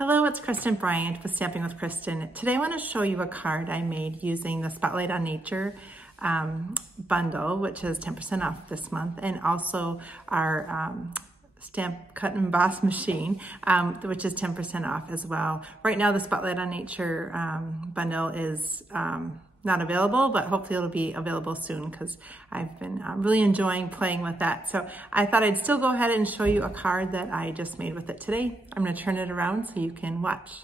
Hello, it's Kristen Bryant with Stamping with Kristen. Today I want to show you a card I made using the Spotlight on Nature bundle, which is 10% off this month, and also our stamp cut and emboss machine, which is 10% off as well. Right now the Spotlight on Nature bundle is not available, but hopefully it'll be available soon because I've been really enjoying playing with that. So I thought I'd still go ahead and show you a card that I just made with it today. I'm gonna turn it around so you can watch.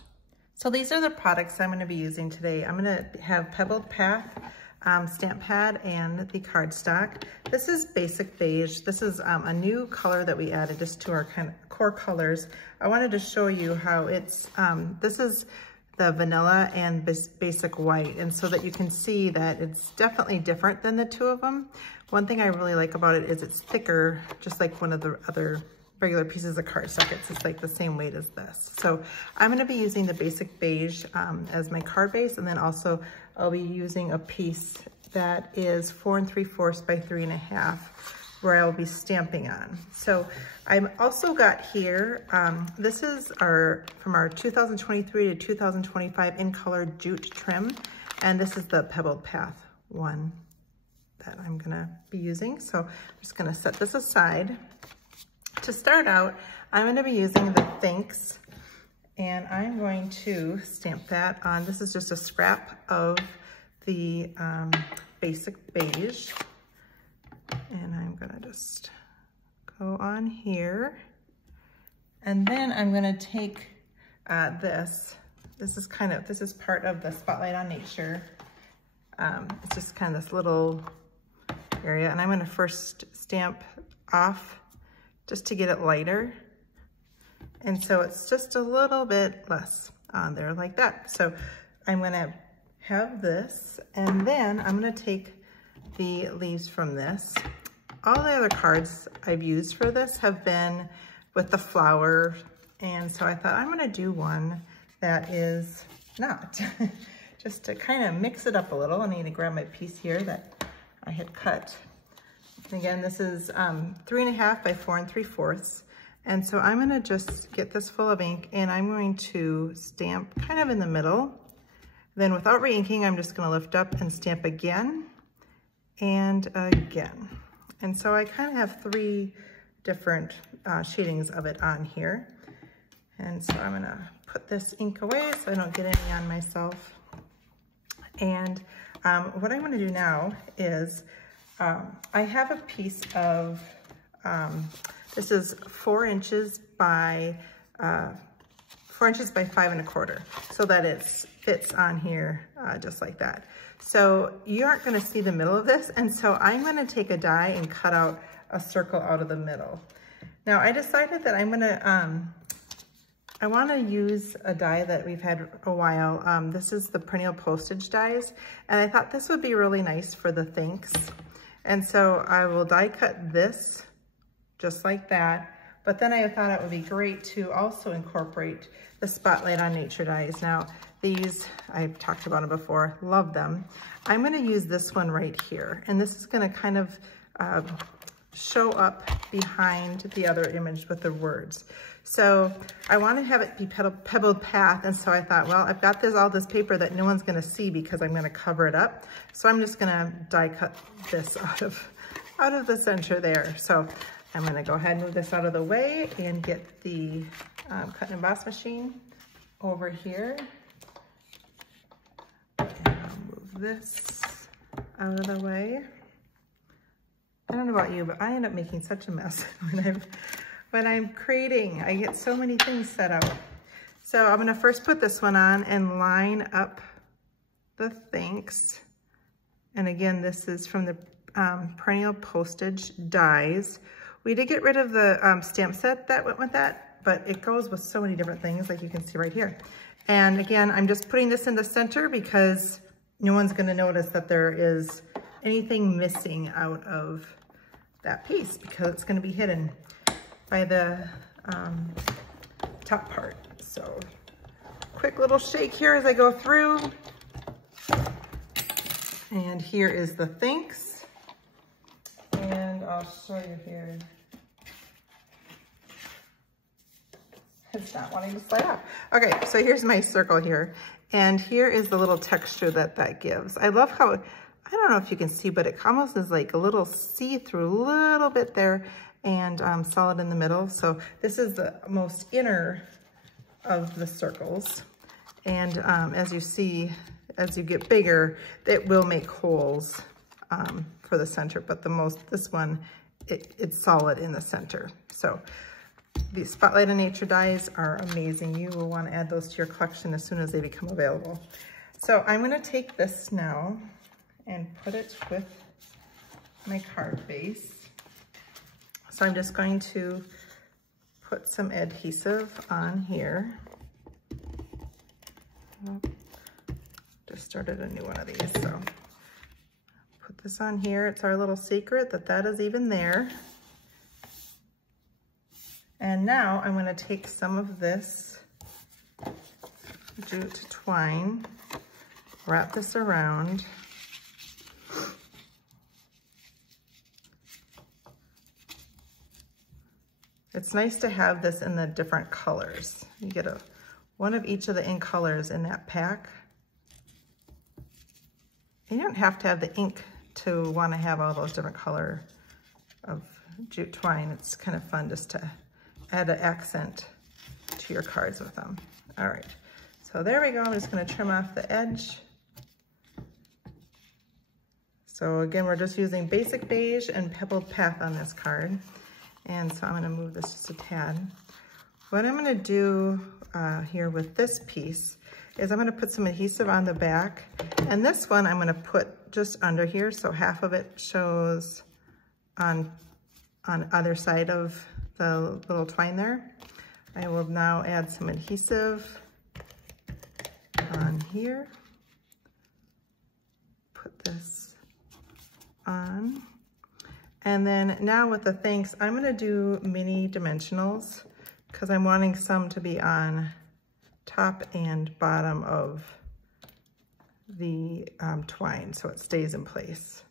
So these are the products I'm gonna be using today. I'm gonna have Pebbled Path stamp pad and the cardstock. This is Basic Beige. This is a new color that we added just to our kind of core colors. I wanted to show you how it's, this is the vanilla and basic white, and so that you can see that it's definitely different than the two of them. One thing I really like about it is it's thicker, just like one of the other regular pieces of cardstock. It's just like the same weight as this. So I'm going to be using the Basic Beige as my card base, and then also I'll be using a piece that is 4 3/4 by 3 1/2, where I will be stamping on. So I've also got here, this is from our 2023 to 2025 in color jute trim. And this is the Pebbled Path one that I'm gonna be using. So I'm just gonna set this aside. To start out, I'm gonna be using the Thanks, and I'm going to stamp that on. This is just a scrap of the Basic Beige. And I'm gonna just go on here. And then I'm gonna take this. This is part of the Spotlight on Nature. It's just kind of this little area. And I'm gonna first stamp off just to get it lighter. And so it's just a little bit less on there like that. So I'm gonna have this, and then I'm gonna take the leaves from this. All the other cards I've used for this have been with the flower, and so I thought I'm gonna do one that is not, just to kind of mix it up a little. I need to grab my piece here that I had cut. And again, this is 3 1/2 by 4 3/4. And so I'm gonna just get this full of ink, and I'm going to stamp kind of in the middle. Then without re-inking, I'm just gonna lift up and stamp again and again. And so I kind of have 3 different shadings of it on here. And so I'm gonna put this ink away so I don't get any on myself. And what I'm gonna do now is, I have a piece of, this is 4 inches by 4 inches by 5 1/4, so that it fits on here just like that. So you aren't gonna see the middle of this, and so I'm gonna take a die and cut out a circle out of the middle. Now I decided that I'm gonna, I wanna use a die that we've had a while. This is the perennial postage dies, and I thought this would be really nice for the Thanks. And so I will die cut this just like that. But then I thought it would be great to also incorporate the Spotlight on Nature dies. Now, these, I've talked about them before, love them. I'm gonna use this one right here. And this is gonna kind of show up behind the other image with the words. So I wanna have it be Pebbled Path, and so I thought, well, I've got all this paper that no one's gonna see because I'm gonna cover it up. So I'm just gonna die cut this out of the center there. So I'm gonna go ahead and move this out of the way and get the cut and emboss machine over here. And I'll move this out of the way. I don't know about you, but I end up making such a mess when I'm creating. I get so many things set out. So I'm gonna first put this one on and line up the Thanks. And again, this is from the perennial postage dies. We did get rid of the stamp set that went with that, but it goes with so many different things, like you can see right here. And again, I'm just putting this in the center because no one's gonna notice that there is anything missing out of that piece, because it's gonna be hidden by the top part. So quick little shake here as I go through. And here is the Thanks. And I'll show you here. it's not wanting to slide off. Okay, so here's my circle here. And here is the little texture that gives. I love how, I don't know if you can see, but it almost is like a little see-through, little bit there, and solid in the middle. So this is the most inner of the circles. And as you see, as you get bigger, it will make holes for the center, but this one, it's solid in the center. So these Spotlight on Nature dies are amazing. You will want to add those to your collection as soon as they become available. So I'm going to take this now and put it with my card base. So I'm just going to put some adhesive on here. Just started a new one of these, so put this on here. It's our little secret that is even there. And now I'm going to take some of this jute twine, wrap this around. It's nice to have this in the different colors. You get one of each of the ink colors in that pack. You don't have to have the ink to want to have all those different color of jute twine. It's kind of fun just to add an accent to your cards with them. All right, so there we go. I'm just going to trim off the edge. So again, we're just using Basic Beige and Pebbled Path on this card. And so I'm going to move this just a tad. What I'm going to do here with this piece is I'm going to put some adhesive on the back. And this one I'm going to put just under here, so half of it shows on either side of the little twine there. I will now add some adhesive on here. Put this on. And then now with the thanks, I'm going to do mini dimensionals because I'm wanting some to be on top and bottom of the twine so it stays in place.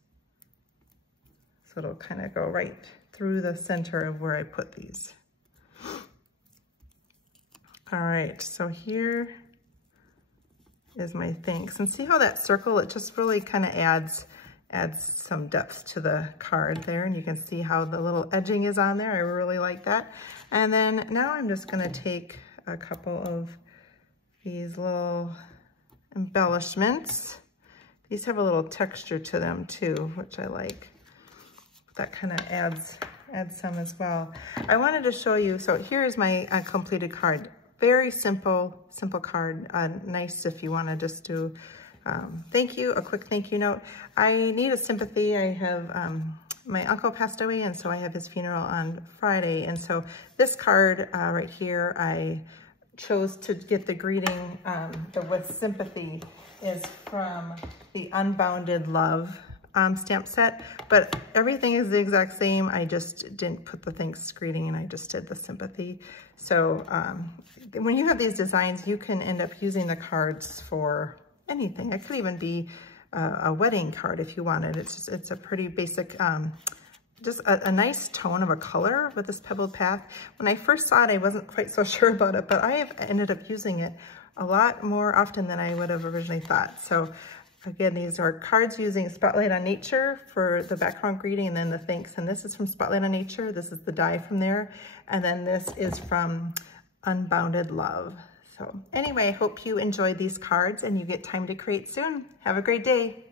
So it'll kind of go right through the center of where I put these. All right, so here is my thanks. And see how that circle, it just really kind of adds some depth to the card there. And you can see how the little edging is on there. I really like that. And then now I'm just gonna take a couple of these little embellishments. These have a little texture to them too, which I like. That kind of adds some as well. I wanted to show you, so here's my completed card. Very simple card. Nice if you want to just do thank you, a quick thank you note. I need a sympathy. I have, my uncle passed away, and so I have his funeral on Friday. And so this card right here, I chose to get the greeting, the with sympathy is from the Unbounded Love stamp set, but everything is the exact same. I just didn't put the thanks greeting and I just did the sympathy. So when you have these designs, you can end up using the cards for anything. It could even be a wedding card if you wanted. It's a pretty basic, just a nice tone of a color with this Pebbled Path. When I first saw it, I wasn't quite so sure about it, but I have ended up using it a lot more often than I would have originally thought. So again, these are cards using Spotlight on Nature for the background greeting and then the thanks. And this is from Spotlight on Nature. This is the die from there. And then this is from Unbounded Love. So anyway, I hope you enjoyed these cards and you get time to create soon. Have a great day.